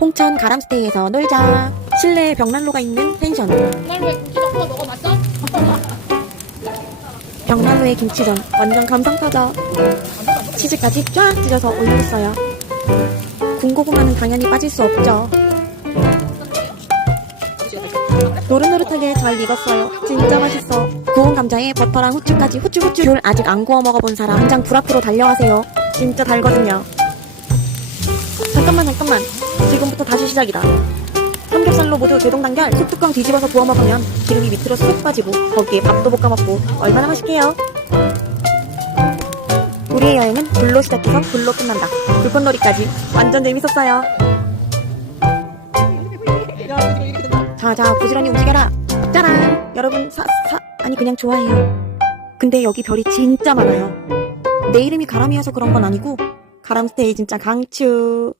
홍천 가람스테이에서 놀자. 실내에 벽난로가 있는 펜션. 벽난로에 김치전 구워 먹어봤어? 벽난로에 김치전 완전 감성 터져. 치즈까지 쫙 찢어서 올렸어요. 군고구마는 당연히 빠질 수 없죠. 노릇노릇하게 잘 익었어요. 진짜 맛있어. 구운 감자에 버터랑 후추까지 후추. 귤 아직 안 구워 먹어본 사람 당장 불 앞으로 달려가세요. 진짜 달거든요. 잠깐만 지금부터 다시 시작이다. 삼겹살로 모두 대동단결. 쑥뚜껑 뒤집어서 구워 먹으면 기름이 밑으로 쑥 빠지고 거기에 밥도 볶아 먹고 얼마나 맛있게요. 우리의 여행은 불로 시작해서 불로 끝난다. 불꽃놀이까지 완전 재밌었어요. 자 부지런히 움직여라. 짜란. 여러분 아니 그냥 좋아해요. 근데 여기 별이 진짜 많아요. 내 이름이 가람이어서 그런 건 아니고 가람스테이 진짜 강추.